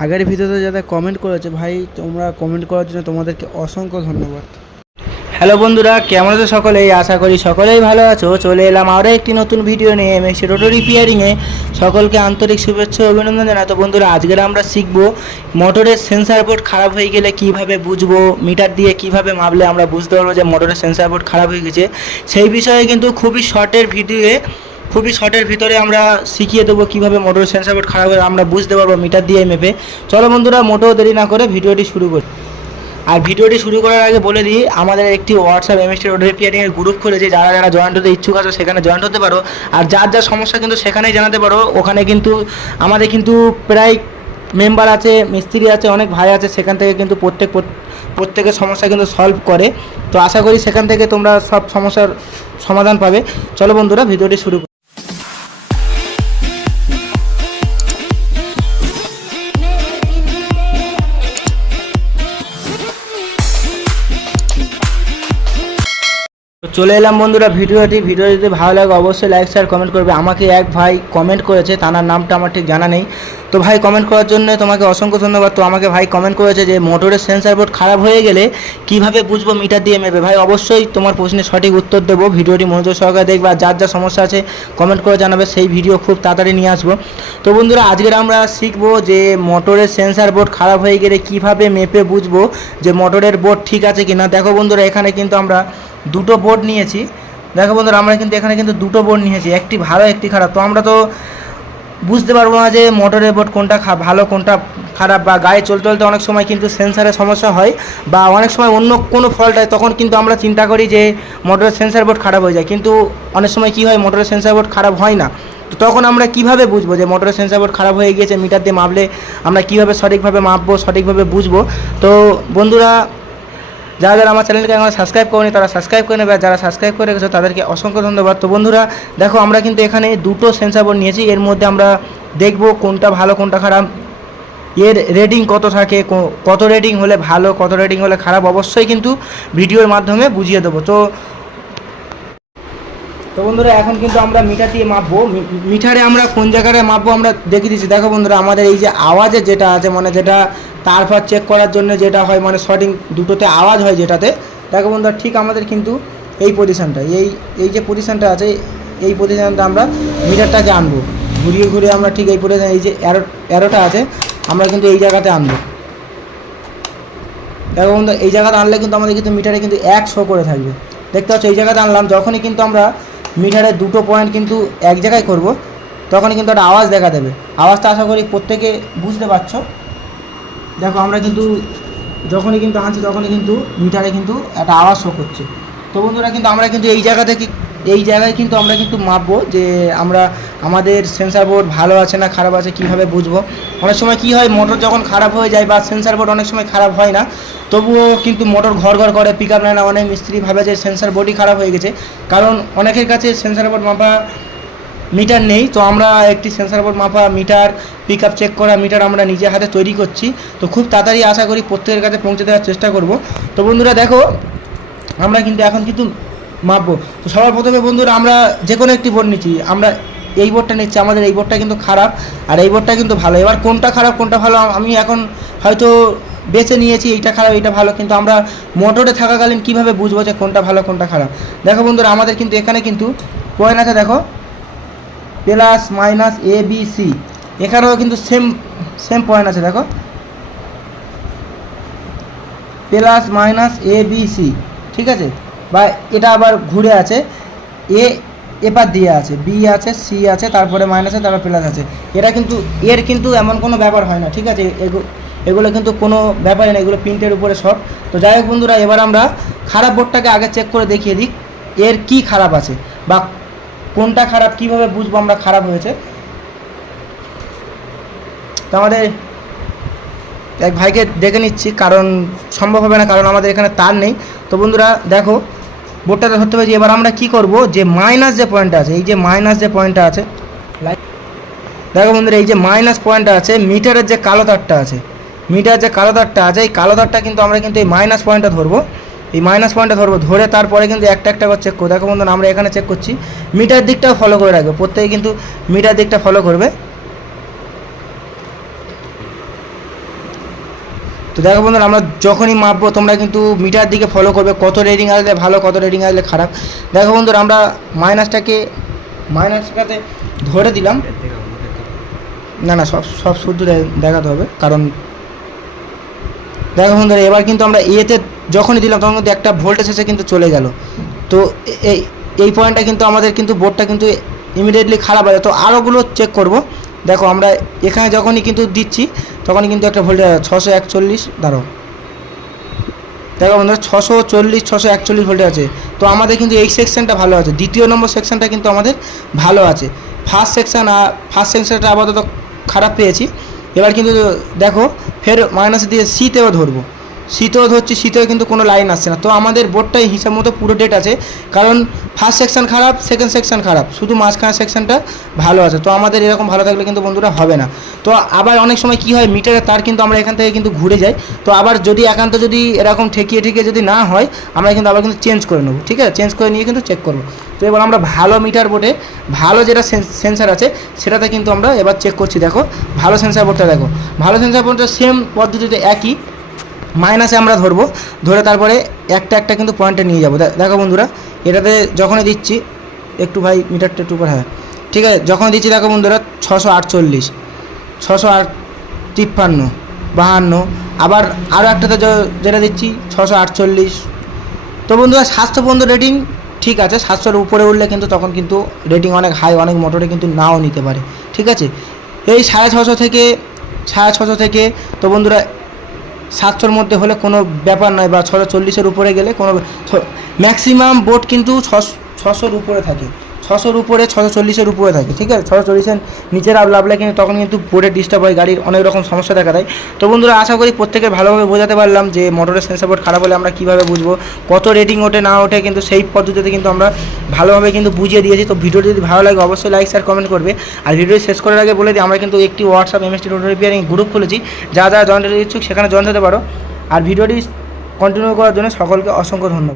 আগের ভিডিওতে যারা কমেন্ট করেছে, ভাই, তোমরা কমেন্ট করার জন্য তোমাদেরকে অসংখ্য ধন্যবাদ। হ্যালো বন্ধুরা, কেমন আছো সকলেই? আশা করি সকলেই ভালো আছো। চলে এলাম আরও একটি নতুন ভিডিও নিয়ে এমএক্সি রোটো রিপেয়ারিংয়ে সকলকে আন্তরিক শুভেচ্ছা অভিনন্দন জানাই। তো বন্ধুরা, আজকের আমরা শিখব মোটরের সেন্সার বোর্ড খারাপ হয়ে গেলে কীভাবে বুঝব মিটার দিয়ে কীভাবে মাপলে আমরা বুঝতে পারব যে মোটরের সেন্সার বোর্ড খারাপ হয়ে গেছে। সেই বিষয়ে কিন্তু খুবই শর্টের ভিডিওয়ে খুবই শর্টের ভিতরে আমরা শিখিয়ে দেবো কীভাবে মোটর সেন্সার বোর্ড খারাপ হয়ে আমরা বুঝতে পারব মিটার দিয়ে মেপে। চলো বন্ধুরা, মোটেও দেরি না করে ভিডিওটি শুরু করি। আর ভিডিওটি শুরু করার আগে বলে দিই, আমাদের একটি হোয়াটসঅ্যাপ এমএসটি রোড রিপেয়ারিংয়ের গ্রুপ খুলেছে, যারা যারা জয়েন্ট হতে ইচ্ছুক আছে সেখানে জয়েন্ট হতে পারো। আর যার যার সমস্যা কিন্তু সেখানেই জানাতে পারো। ওখানে কিন্তু আমাদের কিন্তু প্রায় মেম্বার আছে, মিস্ত্রি আছে, অনেক ভাই আছে, সেখান থেকে কিন্তু প্রত্যেক প্রত্যেকের সমস্যা কিন্তু সলভ করে। তো আশা করি সেখান থেকে তোমরা সব সমস্যার সমাধান পাবে। চলো বন্ধুরা, ভিডিওটি শুরু চলে এলাম বন্ধুরা ভিডিওটি। ভিডিও যদি ভালো লাগে, অবশ্যই লাইক শেয়ার কমেন্ট করবে। আমাকে এক ভাই কমেন্ট করেছে তার নামটা আমার ঠিক জানা নেই। তো ভাই কমেন্ট করার জন্য তোমাকে অসংখ্য ধন্যবাদ। তো আমাকে ভাই কমেন্ট করেছে যে মোটরের সেন্সার বোর্ড খারাপ হয়ে গেলে কীভাবে বুঝব মিটার দিয়ে মেপে? ভাই অবশ্যই তোমার প্রশ্নের সঠিক উত্তর দেবো। ভিডিওটি মনোযোগ সহকারে দেখবে, যার যা সমস্যা আছে কমেন্ট করে জানাবে, সেই ভিডিও খুব তাড়াতাড়ি নিয়ে আসব। তো বন্ধুরা, আজকের আমরা শিখব যে মোটরের সেন্সার বোর্ড খারাপ হয়ে গেলে কীভাবে মেপে বুঝব যে মোটরের বোর্ড ঠিক আছে কিনা। দেখো বন্ধুরা, এখানে কিন্তু আমরা দুটো বোর্ড নিয়েছি। দেখো বন্ধুরা, আমরা কিন্তু এখানে কিন্তু দুটো বোর্ড নিয়েছি, একটি ভালো, একটি খারাপ। তো আমরা তো বুঝতে পারব না যে মোটরের বোর্ড কোনটা ভালো, কোনটা খারাপ বা গায়ে চলতে চলতে অনেক সময় কিন্তু সেন্সারের সমস্যা হয় বা অনেক সময় অন্য কোনো ফল্ট হয়, তখন কিন্তু আমরা চিন্তা করি যে মোটরের সেন্সার বোর্ড খারাপ হয়ে যায়। কিন্তু অনেক সময় কী হয় মোটরের সেন্সার বোর্ড খারাপ হয় না। তো তখন আমরা কীভাবে বুঝব যে মোটরের সেন্সার বোর্ড খারাপ হয়ে গিয়েছে মিটার দিয়ে মাপলে আমরা কীভাবে সঠিকভাবে মাপবো, সঠিকভাবে বুঝব? তো বন্ধুরা যারা যারা আমার চ্যানেলকে এখন সাবস্ক্রাইব করেনি, তারা সাবস্ক্রাইব করে নেবে। যারা সাবস্ক্রাইব করে রেখেছো, তাদেরকে অসংখ্য ধন্যবাদ। তো বন্ধুরা, দেখো, আমরা কিন্তু এখানে দুটো সেন্সার বোর্ড নিয়েছি। এর মধ্যে আমরা দেখব কোনটা ভালো, কোনটা খারাপ। এর রেটিং কত থাকে কত রেটিং হলে ভালো, কত রেটিং হলে খারাপ, অবশ্যই কিন্তু ভিডিওর মাধ্যমে বুঝিয়ে দেবো। তো তো বন্ধুরা, এখন কিন্তু আমরা মিটার দিয়ে মাপবো। মিটারে আমরা কোন জায়গায় মাপবো আমরা দেখিয়ে দিচ্ছি। দেখো বন্ধুরা, আমাদের এই যে আওয়াজে যেটা আছে মানে যেটা তারপর চেক করার জন্য যেটা হয় মানে শর্টিং দুটোতে আওয়াজ হয় যেটাতে। দেখো বন্ধুরা, ঠিক আমাদের কিন্তু এই পজিশানটা এই এই যে পজিশানটা আছে, এই পজিশানটা আমরা মিটারটাকে আনব। ঘুরিয়ে ঘুরিয়ে আমরা ঠিক এই পজিশান এই যে অ্যারো অ্যারোটা আছে, আমরা কিন্তু এই জায়গাতে আনব। দেখো বন্ধু এই জায়গাতে আনলে কিন্তু আমাদের কিন্তু মিটারে কিন্তু এক শো করে থাকবে। দেখতে পাচ্ছ, এই জায়গাতে আনলাম, যখনই কিন্তু আমরা মিটারে দুটো পয়েন্ট কিন্তু এক জায়গায় করব তখন কিন্তু একটা আওয়াজ দেখা দেবে। আওয়াজটা আশা করি প্রত্যেকে বুঝতে পারছ। দেখো, আমরা কিন্তু যখনই কিন্তু আনছি তখনই কিন্তু মিটারে কিন্তু একটা আওয়াজ শো করছে। তো বন্ধুরা, কিন্তু আমরা কিন্তু এই জায়গা থেকে এই জায়গায় কিন্তু আমরা কিন্তু মাপবো যে আমরা, আমাদের সেন্সার বোর্ড ভালো আছে না খারাপ আছে, কীভাবে বুঝব? অনেক সময় কি হয় মোটর যখন খারাপ হয়ে যায় বা সেন্সার বোর্ড অনেক সময় খারাপ হয় না, তবুও কিন্তু মোটর ঘর ঘর করে পিক আপ নেয় না, অনেক মিস্ত্রি ভাবে যে সেন্সার বোর্ডই খারাপ হয়ে গেছে। কারণ অনেকের কাছে সেন্সার বোর্ড মাপা মিটার নেই, তো আমরা একটি সেন্সার বোর্ড মাপা মিটার পিক আপ চেক করা মিটার আমরা নিজে হাতে তৈরি করছি। তো খুব তাড়াতাড়ি আশা করি প্রত্যেকের কাছে পৌঁছে দেওয়ার চেষ্টা করব। তো বন্ধুরা দেখো, আমরা কিন্তু এখন কিন্তু মাপবো। তো সবার প্রথমে বন্ধুরা আমরা যে কোনো একটি বোর্ড নিচ্ছি। আমরা এই বোর্ডটা নিচ্ছি, আমাদের এই বোর্ডটা কিন্তু খারাপ, আর এই বোর্ডটা কিন্তু ভালো। এবার কোনটা খারাপ, কোনটা ভালো, আমি এখন হয়তো বেছে নিয়েছি, এইটা খারাপ, এইটা ভালো, কিন্তু আমরা মোটরে থাকাকালীন কীভাবে বুঝব যে কোনটা ভালো, কোনটা খারাপ? দেখো বন্ধুরা, আমাদের কিন্তু এখানে কিন্তু পয়েন্ট আছে, দেখো। Plus, minus, A, B, C. এখানেও কিন্তু সেম সেম পয়েন্ট আছে, দেখো। Plus, minus, A, B, C. ঠিক আছে? বা এটা আবার ঘুরে আছে। এ এপার দিয়ে আছে, বি আছে, সি আছে, তারপরে মাইনাস আছে তারপর প্লাস আছে। এটা কিন্তু, এর কিন্তু এমন কোনো ব্যাপার হয় না, ঠিক আছে? এগু- এগুলো কিন্তু কোনো ব্যাপারই না, এগুলো প্রিন্টের উপরে সব। তো যাই হোক বন্ধুরা, এবার আমরা খারাপ বোর্ডটাকে আগে চেক করে দেখিয়ে দিই, এর কি খারাপ আছে বা কোনটা খারাপ, কীভাবে বুঝব আমরা খারাপ হয়েছে। তো আমাদের এক ভাইকে ডেকে নিচ্ছি, কারণ সম্ভব হবে না, কারণ আমাদের এখানে তার নেই। তো বন্ধুরা, দেখো বোর্ডটাতে ধরতে পেরেছি এবার আমরা কি করব? যে মাইনাস যে পয়েন্টটা আছে, এই যে মাইনাস যে পয়েন্টটা আছে দেখো বন্ধুরা, এই যে মাইনাস পয়েন্টটা আছে মিটারের যে কালো তারটা আছে মিটার যে কালো তারটা আছে, এই কালো তারটা কিন্তু আমরা কিন্তু এই মাইনাস পয়েন্টটা ধরবো। এই মাইনাস পয়েন্টটা ধরবো, ধরে তারপরে কিন্তু একটা একটা করে চেক করব। দেখো বন্ধুরা, আমরা এখানে চেক করছি মিটার দিকটাও ফলো করে রাখবে, প্রত্যেকে কিন্তু মিটার দিকটা ফলো করবে। তো দেখো বন্ধুরা, আমরা যখনই মাপবো, তোমরা কিন্তু মিটার দিকে ফলো করবে, কত রেডিং আসলে ভালো, কত রেডিং আসলে খারাপ। দেখো বন্ধুরা, আমরা মাইনাসটাকে মাইনাসটাকে ধরে দিলাম। না না, সব সব শুদ্ধ দেখাতে হবে, কারণ দেখো বন্ধুরা, এবার কিন্তু আমরা এতে যখনই দিলাম, তখন কিন্তু একটা ভোল্টেজ এসে কিন্তু চলে গেল। তো এই এই পয়েন্টটা কিন্তু আমাদের কিন্তু বোর্ডটা কিন্তু ইমিডিয়েটলি খারাপ আছে তো আরোগুলো চেক করব। দেখো, আমরা এখানে যখনই কিন্তু দিচ্ছি তখনই কিন্তু একটা ভোল্টেজ ছশো একচল্লিশ ধরো দেখো বন্ধুরা, ছশো চল্লিশ, ছশো একচল্লিশ ভোল্টে আছে। তো আমাদের কিন্তু এই সেকশনটা ভালো আছে। দ্বিতীয় নম্বর সেকশনটা কিন্তু আমাদের ভালো আছে। ফার্স্ট সেকশন ফার্স্ট সেকশনটা আপাতত খারাপ পেয়েছি। এবার কিন্তু দেখো, ফের মাইনাস দিয়ে সিতেও ধরবো। শীতেও ধরছি শীতেও কিন্তু কোনো লাইন আসছে না। তো আমাদের বোর্ডটাই হিসাব মতো পুরো ডেট আছে। কারণ ফার্স্ট সেকশন খারাপ সেকেন্ড সেকশন খারাপ। শুধু মাঝখানে সেকশনটা ভালো আছে। তো আমাদের এরকম ভালো থাকলে কিন্তু বন্ধুরা হবে না। তো আবার অনেক সময় কি হয় মিটারের তার কিন্তু আমরা এখান থেকে কিন্তু ঘুরে যাই। তো আবার যদি একান্ত যদি এরকম ঠেকিয়ে ঠেকিয়ে যদি না হয়, আমরা কিন্তু আবার কিন্তু চেঞ্জ করে নেব, ঠিক আছে? চেঞ্জ করে নিয়ে কিন্তু চেক করব। তো এবার আমরা ভালো মিটার বোর্ডে ভালো যেটা সেন্সার আছে, সেটাতে কিন্তু আমরা এবার চেক করছি। দেখো, ভালো সেন্সার বোর্ডটা দেখো। ভালো সেন্সার বোর্ডটা সেম পদ্ধতিতে একই। মাইনাসে আমরা ধরবো, ধরে তারপরে একটা একটা কিন্তু পয়েন্টে নিয়ে যাব। দেখো বন্ধুরা, এটাতে যখনই দিচ্ছি, একটু ভাই মিটারটা একটু উপর হ্যাঁ। ঠিক আছে যখন দিচ্ছি, দেখো বন্ধুরা, ছশো আটচল্লিশ, ছশো আট তিপ্পান্ন, বাহান্ন, আবার আরও একটাতে যেটা দিচ্ছি, ছশো আটচল্লিশ। তো বন্ধুরা স্বাস্থ্য রেটিং ঠিক আছে সাতশোর উপরে উঠলে কিন্তু তখন কিন্তু রেটিং অনেক হাই অনেক মোটরে কিন্তু নাও নিতে পারে। ঠিক আছে? এই সাড়ে ছশো থেকে, সাড়ে ছশো থেকে, তো বন্ধুরা সাতশোর মধ্যে হলে কোনো ব্যাপার নয় বা ছশো চল্লিশের উপরে গেলে কোনো ম্যাক্সিমাম বোট কিন্তু ছশো ছশোর উপরে থাকে। ছশোর উপরে ছশো চল্লিশের উপরে থাকে ঠিক আছে ছশো চল্লিশের আপ লাভলে কিন্তু তখন কিন্তু বোর্ডের ডিস্টার্ব হয় গাড়ির অনেক রকম সমস্যা দেখা দেয় তো বন্ধুরা আশা করি প্রত্যেকের ভালোভাবে বোঝাতে পারলাম যে মোটরের সেন্সার বোর্ড খারাপ হলে আমরা কীভাবে বুঝব কত রেটিং ওঠে না ওঠে কিন্তু সেই পদ্ধতিতে কিন্তু আমরা ভালোভাবে কিন্তু বুঝিয়ে দিয়েছি তো ভিডিওটি যদি ভালো লাগে অবশ্যই লাইক শেয়ার কমেন্ট করবে আর ভিডিও শেষ করার আগে বলে দিই আমরা কিন্তু একটি WhatsApp MST road repairing group খুলেছি যা যা জয়েন হতে ইচ্ছুক সেখানে জয়েন হতে পারো আর ভিডিওটি কন্টিনিউ করার জন্য সকলকে অসংখ্য ধন্যবাদ